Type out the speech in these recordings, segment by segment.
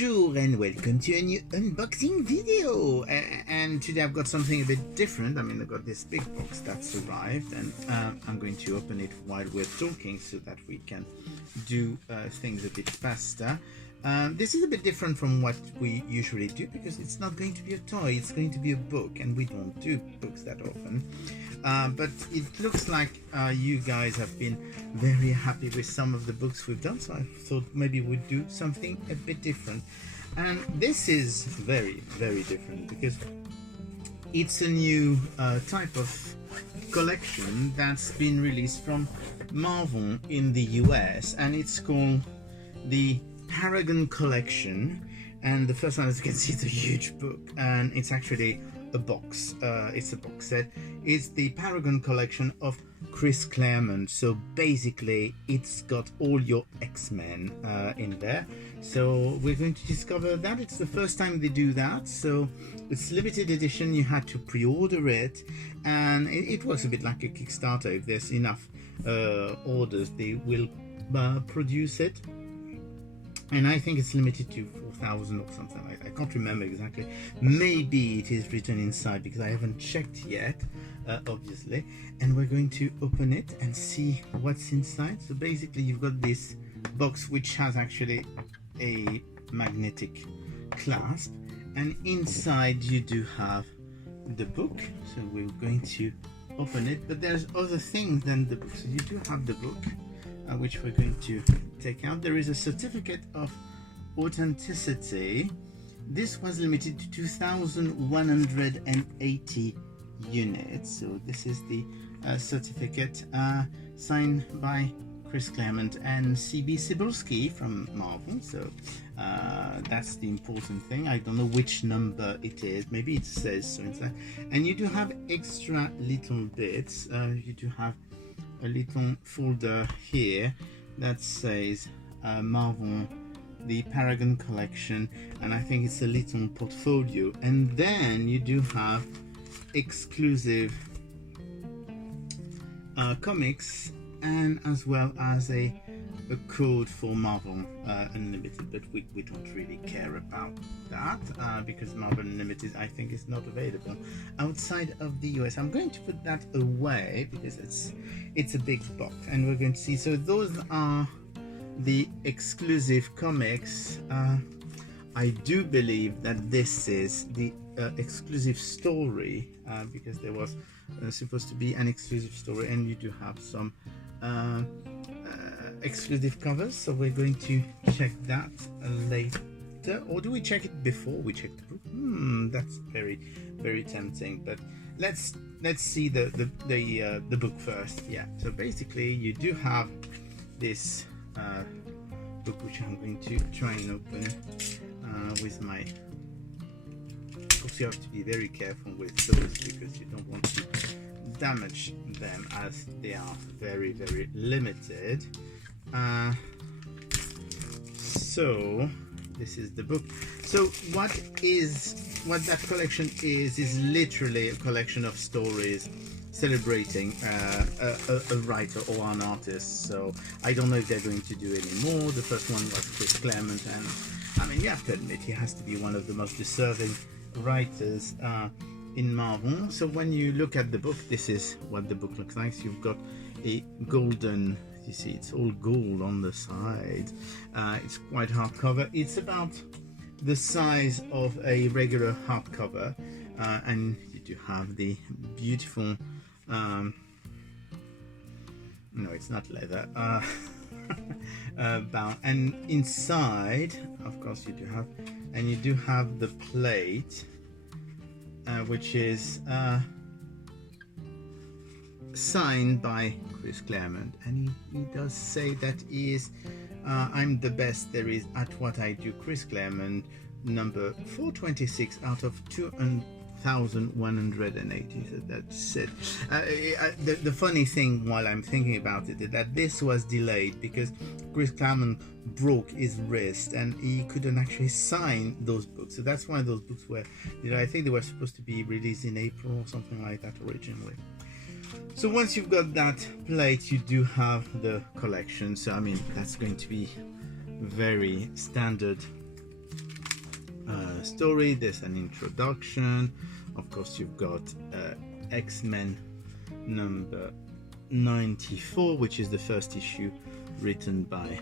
Bonjour and welcome to a new unboxing video. And today I've got something a bit different. I mean, I've got this big box that's arrived, and I'm going to open it while we're talking so that we can do things a bit faster. This is a bit different from what we usually do because it's not going to be a toy, it's going to be a book, and we don't do books that often. But it looks like you guys have been very happy with some of the books we've done, so I thought maybe we'd do something a bit different. And this is very, very different because it's a new type of collection that's been released from Marvel in the US, and it's called the Paragon Collection. And the first one, as you can see, it's a huge book, and it's actually a box. It's a box set. It's the Paragon Collection of Chris Claremont. So basically it's got all your X-Men in there. So we're going to discover that. It's the first time they do that, so it's limited edition. You had to pre-order it, and it works a bit like a Kickstarter. If there's enough orders, they will produce it. And I think it's limited to 4,000 or something like that. I can't remember exactly. Maybe it is written inside because I haven't checked yet, obviously. And we're going to open it and see what's inside. So basically you've got this box which has actually a magnetic clasp. And inside you do have the book. So we're going to open it. But there's other things than the book. So you do have the book, which we're going to take out. There is a certificate of authenticity. This was limited to 2,180 units. So this is the certificate signed by Chris Claremont and C.B. Cebulski from Marvel. So that's the important thing. I don't know which number it is. Maybe it says so inside. And you do have extra little bits. You do have a little folder here that says Marvel, the Paragon Collection, and I think it's a little portfolio. And then you do have exclusive comics, and as well as a code for Marvel Unlimited, but we don't really care about that because Marvel Unlimited, I think, is not available outside of the US. I'm going to put that away because it's a big box, and we're going to see. So those are the exclusive comics. I do believe that this is the exclusive story because there was supposed to be an exclusive story, and you do have some exclusive covers. So we're going to check that later, or do we check it before we check the book? That's very, very tempting. But let's see the book first. Yeah. So basically, you do have this book, which I'm going to try and open with my. Of course, you have to be very careful with those because you don't want to damage them, as they are very, very limited. So this is the book. So what that collection is literally a collection of stories celebrating a writer or an artist. So I don't know if they're going to do any more. The first one was Chris Claremont, and I mean, you have to admit he has to be one of the most deserving writers in Marvel. So when you look at the book, this is what the book looks like. So you've got a golden, you see it's all gold on the side. It's quite hardcover. It's about the size of a regular hardcover, and you do have the beautiful no, it's not leather, bound. And inside, of course, you do have the plate, which is signed by Chris Claremont, and he does say that he is I'm the best there is at what I do, Chris Claremont, number 426 out of 2,180. So that's it. The funny thing, while I'm thinking about it, is that this was delayed because Chris Claremont broke his wrist and he couldn't actually sign those books. So that's why those books were, I think they were supposed to be released in April or something like that originally. So once you've got that plate, you do have the collection. So I mean, that's going to be very standard story. There's an introduction. Of course, you've got X-Men number 94, which is the first issue written by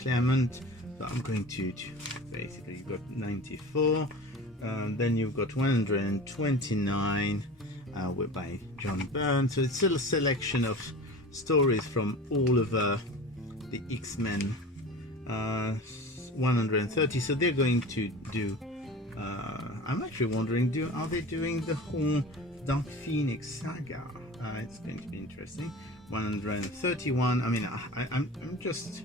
Claremont. So I'm going to basically, you've got 94, then you've got 129 by John Byrne. So it's still a selection of stories from all over the X-Men 130. So they're going to do, I'm actually wondering, are they doing the whole Dark Phoenix saga? It's going to be interesting. 131. I mean, I'm just,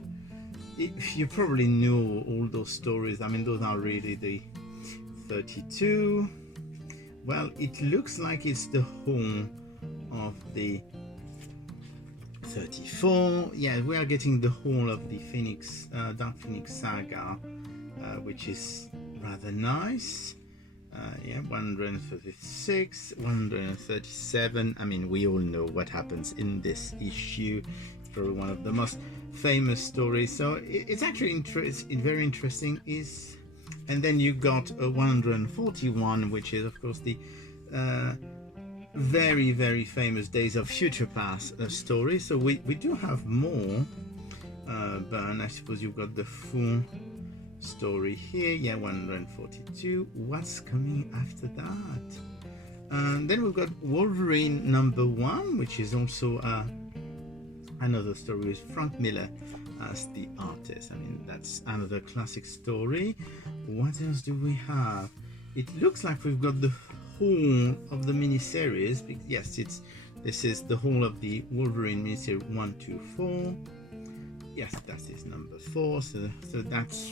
if you probably know all those stories, I mean, those are really the 32. Well, it looks like it's the whole of the 34. Yeah, we are getting the whole of the Phoenix, Dark Phoenix saga, which is rather nice. Yeah, 136, 137. I mean, we all know what happens in this issue. It's probably one of the most famous stories. So it's actually very interesting. And then you got 141, which is of course the very, very famous Days of Future Past story. So we do have more, but I suppose you've got the full story here. Yeah, 142. What's coming after that? Then we've got Wolverine number 1, which is also another story with Frank Miller as the artist. I mean, that's another classic story. What else do we have? It looks like we've got the whole of the miniseries. Yes, this is the whole of the Wolverine miniseries 1 to 4. Yes, that is number 4. So that's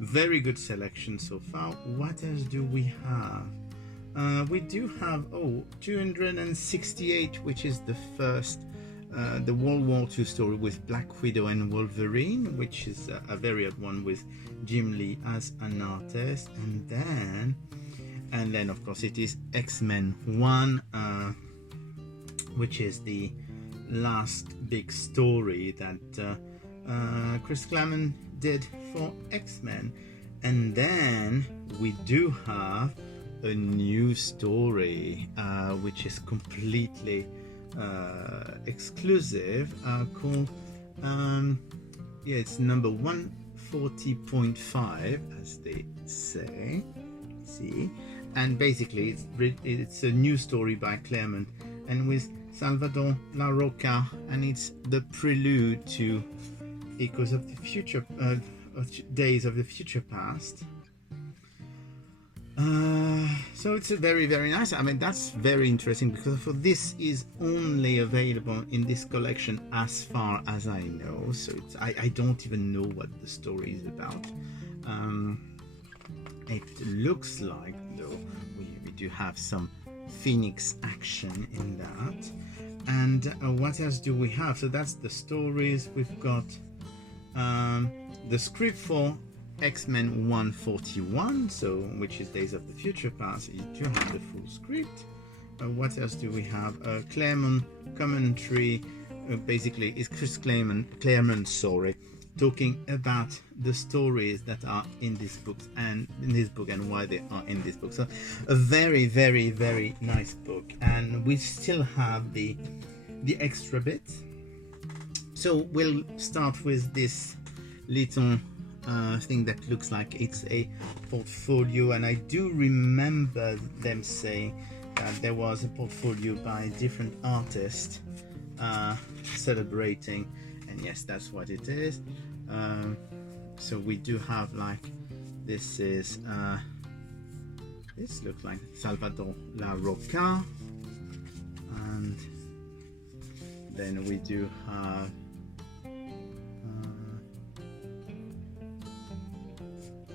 very good selection so far. What else do we have? We do have 268, which is the first the World War II story with Black Widow and Wolverine, which is a very odd one with Jim Lee as an artist. And then of course it is X-Men 1, which is the last big story that Chris Claremont did for X-Men. And then we do have a new story which is completely exclusive, called it's number 140.5, as they say. See, and basically it's a new story by Claremont and with Salvador Larroca, and it's the prelude to Echoes of the Future, Days of the Future Past. So it's a very, very nice. I mean, that's very interesting because this is only available in this collection as far as I know. So I don't even know what the story is about. It looks like, though, we do have some Phoenix action in that. And what else do we have? So that's the stories. We've got the script for X-Men 141, so which is Days of the Future Past. You do have the full script. What else do we have? Claremont commentary. Basically, it's Chris Claremont, talking about the stories that are in this book and why they are in this book. So a very, very, very nice book, and we still have the extra bits. So we'll start with this little thing that looks like it's a portfolio, and I do remember them saying that there was a portfolio by different artists celebrating, and yes, that's what it is. So we do have, like, this is this looks like Salvador Larroca, and then we do have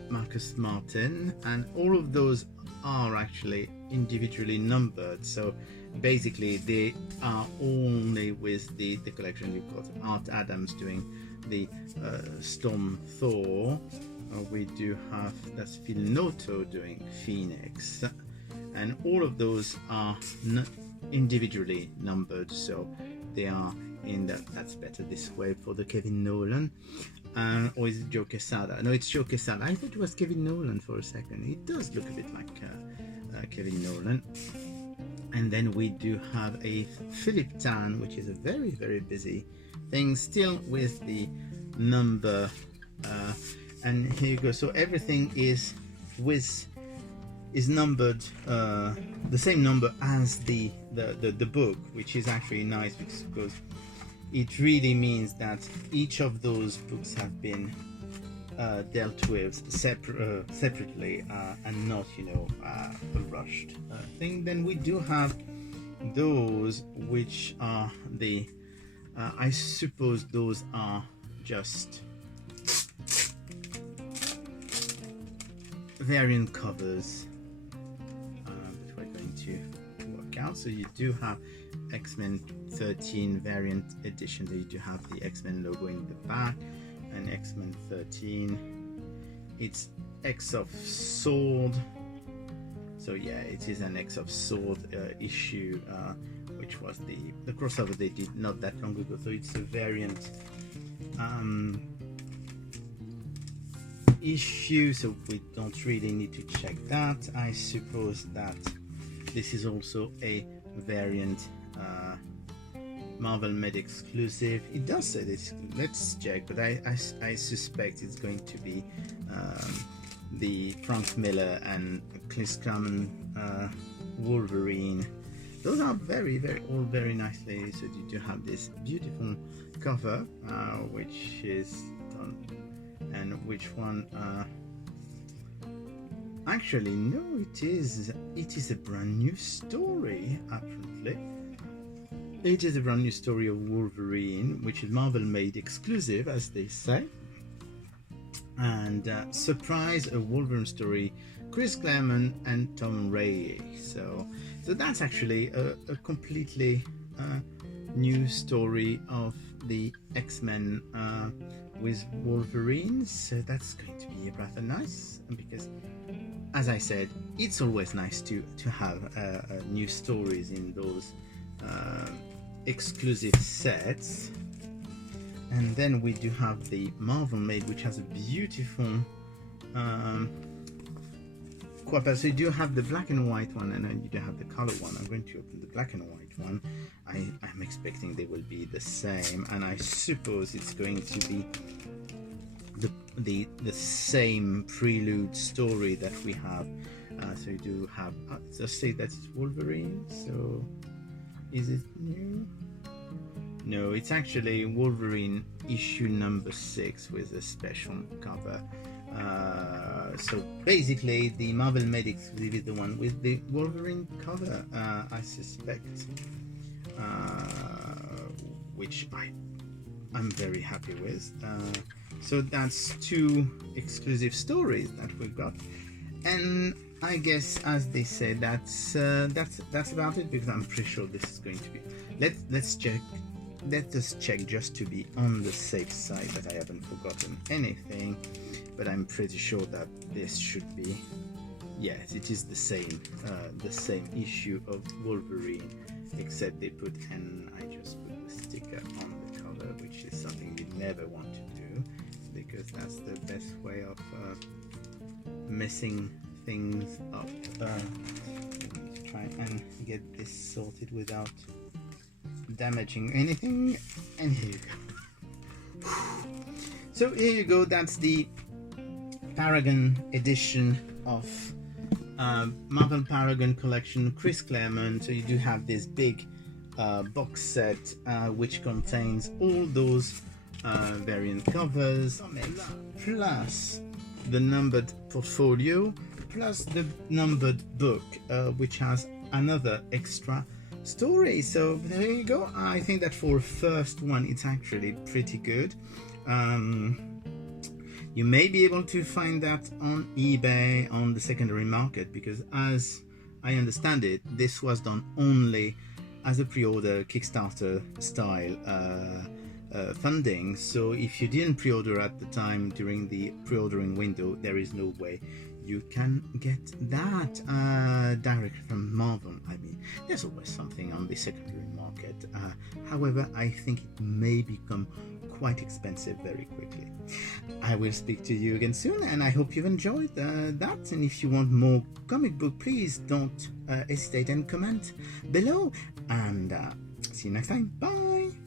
Marcus Martin, and all of those are actually individually numbered. So basically they are only with the collection. You've got Art Adams doing the Storm Thor. We do have, that's Phil Noto doing Phoenix, and all of those are individually numbered. So they are in that's better this way for the Kevin Nolan. Or is it Joe Quesada? No, it's Joe Quesada. I thought it was Kevin Nolan for a second. It does look a bit like Kevin Nolan. And then we do have a Philip Tan, which is a very, very busy thing, still with the number. And here you go. So everything is numbered the same number as the book, which is actually nice because it really means that each of those books have been dealt with separately and not, a rushed thing. Then we do have those which are the I suppose those are just variant covers that we're going to work out. So you do have X-Men 13 variant edition. You do have the X-Men logo in the back, and X-Men 13. It's X of Sword. So yeah, it is an X of Sword issue, which was the crossover they did not that long ago. So it's a variant issue, so we don't really need to check that. I suppose that this is also a variant Marvel Med exclusive. It does say this. Let's check, but I suspect it's going to be the Frank Miller and Chris Claremont Wolverine. Those are very, all very nicely. So you do have this beautiful cover, which is done. And which one? Actually, no, it is a brand new story. Apparently, it is a brand new story of Wolverine, which is Marvel Made exclusive, as they say. And surprise, a Wolverine story, Chris Claremont and Tom Ray. So that's actually a completely new story of the X-Men with Wolverine. So that's going to be rather nice, because, as I said, it's always nice to have new stories in those exclusive sets. And then we do have the Marvel Made, which has a beautiful Coipel. So you do have the black and white one, and then you do have the color one. I'm going to open the black and white one. I'm expecting they will be the same, and I suppose it's going to be the same prelude story that we have. So you do have, just say that it's Wolverine. So is it new? No, it's actually Wolverine issue number 6 with a special cover. So basically the Marvel Made exclusive is the one with the Wolverine cover, I suspect, which I'm very happy with. So that's 2 exclusive stories that we've got, and I guess, as they say, that's about it, because I'm pretty sure this is going to be. Let's check. Let us check just to be on the safe side that I haven't forgotten anything, but I'm pretty sure that this should be, yes, it is the same issue of Wolverine, except they put, and I just put the sticker on the cover, which is something you never want to do, because that's the best way of messing things up. Let me try and get this sorted without damaging anything, and here you go. So here you go, that's the Paragon edition of Marvel Paragon Collection, Chris Claremont. So you do have this big box set which contains all those variant covers, plus the numbered portfolio, plus the numbered book, which has another extra story. So there you go. I think that for a first one it's actually pretty good. You may be able to find that on eBay, on the secondary market, because as I understand it, this was done only as a pre-order Kickstarter style funding. So if you didn't pre-order at the time during the pre-ordering window, there is no way you can get that directly from Marvel. I mean, there's always something on the secondary market market. However, I think it may become quite expensive very quickly. I will speak to you again soon, and I hope you've enjoyed that. And if you want more comic book, please don't hesitate and comment below. And see you next time. Bye.